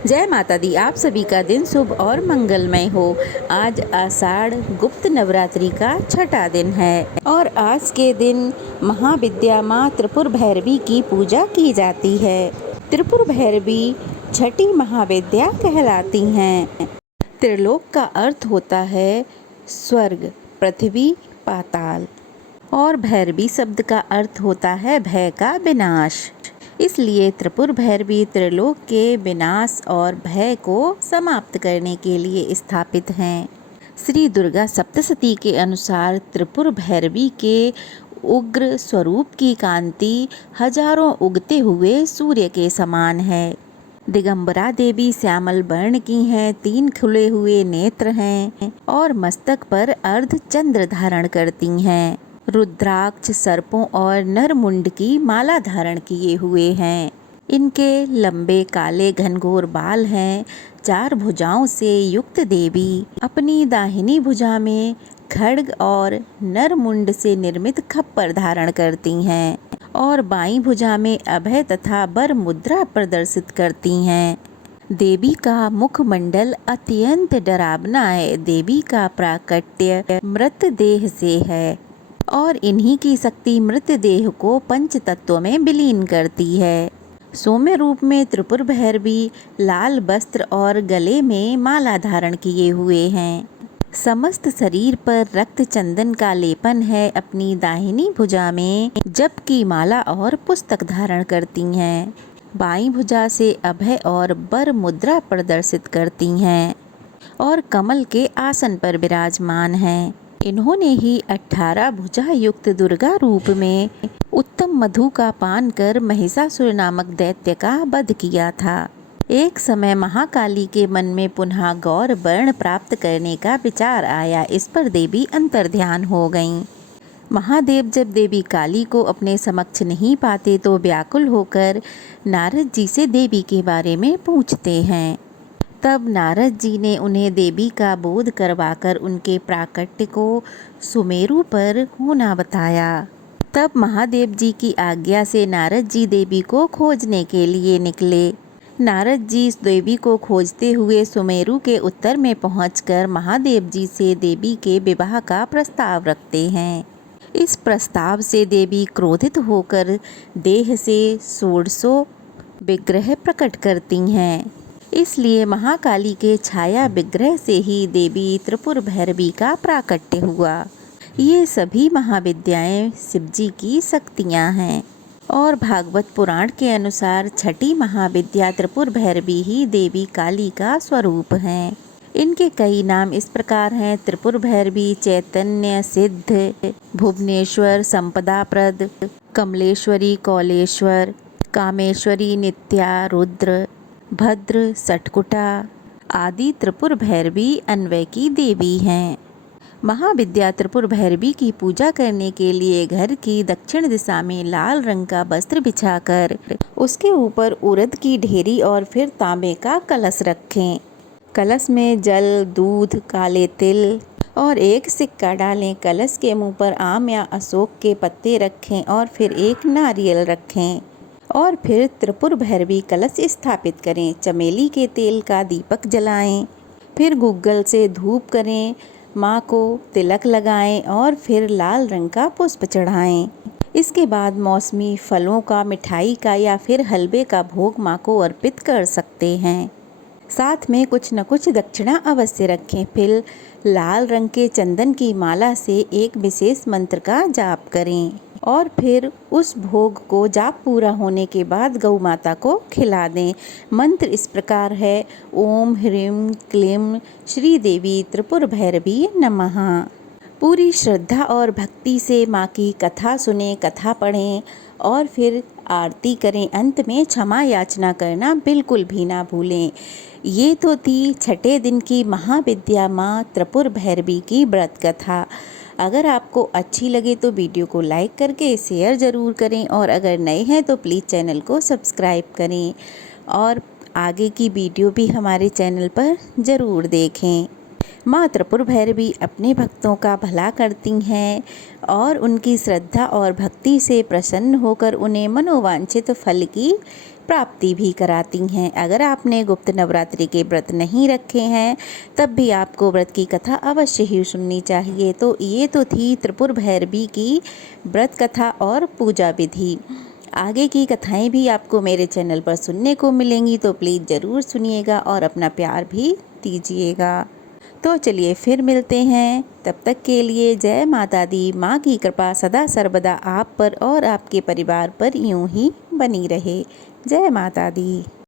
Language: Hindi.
जय माता दी। आप सभी का दिन शुभ और मंगलमय हो। आज आषाढ़ गुप्त नवरात्रि का छठा दिन है और आज के दिन महाविद्या माँ त्रिपुर भैरवी की पूजा की जाती है। त्रिपुर भैरवी छठी महाविद्या कहलाती हैं। त्रिलोक का अर्थ होता है स्वर्ग, पृथ्वी, पाताल और भैरवी शब्द का अर्थ होता है भय का विनाश। इसलिए त्रिपुर भैरवी त्रिलोक के विनाश और भय को समाप्त करने के लिए स्थापित हैं। श्री दुर्गा सप्तशती के अनुसार त्रिपुर भैरवी के उग्र स्वरूप की कांति हजारों उगते हुए सूर्य के समान है। दिगंबरा देवी श्यामल वर्ण की हैं, 3 खुले हुए नेत्र हैं और मस्तक पर अर्ध चंद्र धारण करती हैं। रुद्राक्ष, सर्पों और नरमुंड की माला धारण किए हुए हैं। इनके लंबे काले घनघोर बाल हैं। 4 भुजाओं से युक्त देवी अपनी दाहिनी भुजा में खड्ग और नरमुंड से निर्मित खप्पर धारण करती हैं और बाईं भुजा में अभय तथा वर मुद्रा प्रदर्शित करती हैं। देवी का मुखमंडल अत्यंत डरावना है। देवी का प्राकट्य मृत देह से है और इन्हीं की शक्ति मृत देह को पंच तत्वों में विलीन करती है। सौम्य रूप में त्रिपुर भैरवी लाल वस्त्र और गले में माला धारण किए हुए हैं। समस्त शरीर पर रक्त चंदन का लेपन है। अपनी दाहिनी भुजा में जप की माला और पुस्तक धारण करती हैं। बाईं भुजा से अभय और वर मुद्रा प्रदर्शित करती हैं और कमल के आसन पर विराजमान हैं। इन्होंने ही 18 भुजा युक्त दुर्गा रूप में उत्तम मधु का पान कर महिषासुर नामक दैत्य का वध किया था। एक समय महाकाली के मन में पुनः गौर वर्ण प्राप्त करने का विचार आया। इस पर देवी अंतर्ध्यान हो गईं। महादेव जब देवी काली को अपने समक्ष नहीं पाते तो व्याकुल होकर नारद जी से देवी के बारे में पूछते हैं। तब नारद जी ने उन्हें देवी का बोध करवाकर उनके प्राकट्य को सुमेरु पर होना बताया। तब महादेव जी की आज्ञा से नारद जी देवी को खोजने के लिए निकले। नारद जी इस देवी को खोजते हुए सुमेरु के उत्तर में पहुंचकर महादेव जी से देवी के विवाह का प्रस्ताव रखते हैं। इस प्रस्ताव से देवी क्रोधित होकर देह से 1600 विग्रह प्रकट करती हैं। इसलिए महाकाली के छाया विग्रह से ही देवी त्रिपुर भैरवी का प्राकट्य हुआ। ये सभी महाविद्याएं शिवजी की शक्तियां हैं और भागवत पुराण के अनुसार छठी महाविद्या त्रिपुर भैरवी ही देवी काली का स्वरूप हैं। इनके कई नाम इस प्रकार हैं: त्रिपुर भैरवी, चैतन्य सिद्ध, भुवनेश्वर, संपदाप्रद, कमलेश्वरी, कौलेश्वर, कामेश्वरी, नित्या, रुद्र, भद्र, सटकुटा आदि त्रिपुर भैरवी अन्वय की देवी हैं। महाविद्या त्रिपुर भैरवी की पूजा करने के लिए घर की दक्षिण दिशा में लाल रंग का वस्त्र बिछाकर उसके ऊपर उड़द की ढेरी और फिर तांबे का कलश रखें। कलश में जल, दूध, काले तिल और एक सिक्का डालें। कलश के मुंह पर आम या अशोक के पत्ते रखें और फिर एक नारियल रखें और फिर त्रिपुर भैरवी कलश स्थापित करें। चमेली के तेल का दीपक जलाएं। फिर गुग्गल से धूप करें। माँ को तिलक लगाएं और फिर लाल रंग का पुष्प चढ़ाएं। इसके बाद मौसमी फलों का, मिठाई का या फिर हलवे का भोग माँ को अर्पित कर सकते हैं। साथ में कुछ न कुछ दक्षिणा अवश्य रखें। फिर लाल रंग के चंदन की माला से एक विशेष मंत्र का जाप करें और फिर उस भोग को जाप पूरा होने के बाद गौ माता को खिला दें। मंत्र इस प्रकार है: ओम ह्रीं क्लीं श्री देवी त्रिपुर भैरवी नमः। पूरी श्रद्धा और भक्ति से माँ की कथा सुने, कथा पढ़ें और फिर आरती करें। अंत में क्षमा याचना करना बिल्कुल भी ना भूलें। ये तो थी छठे दिन की महाविद्या माँ त्रिपुर भैरवी की व्रत कथा। अगर आपको अच्छी लगे तो वीडियो को लाइक करके शेयर ज़रूर करें और अगर नए हैं तो प्लीज़ चैनल को सब्सक्राइब करें और आगे की वीडियो भी हमारे चैनल पर ज़रूर देखें। माँ त्रिपुर भैरवी अपने भक्तों का भला करती हैं और उनकी श्रद्धा और भक्ति से प्रसन्न होकर उन्हें मनोवांछित फल की प्राप्ति भी कराती हैं। अगर आपने गुप्त नवरात्रि के व्रत नहीं रखे हैं तब भी आपको व्रत की कथा अवश्य ही सुननी चाहिए। तो ये तो थी त्रिपुर भैरवी की व्रत कथा और पूजा विधि। आगे की कथाएं भी आपको मेरे चैनल पर सुनने को मिलेंगी, तो प्लीज़ ज़रूर सुनिएगा और अपना प्यार भी दीजिएगा। तो चलिए फिर मिलते हैं, तब तक के लिए जय माता दी। माँ की कृपा सदा सर्वदा आप पर और आपके परिवार पर यूं ही बनी रहे। जय माता दी।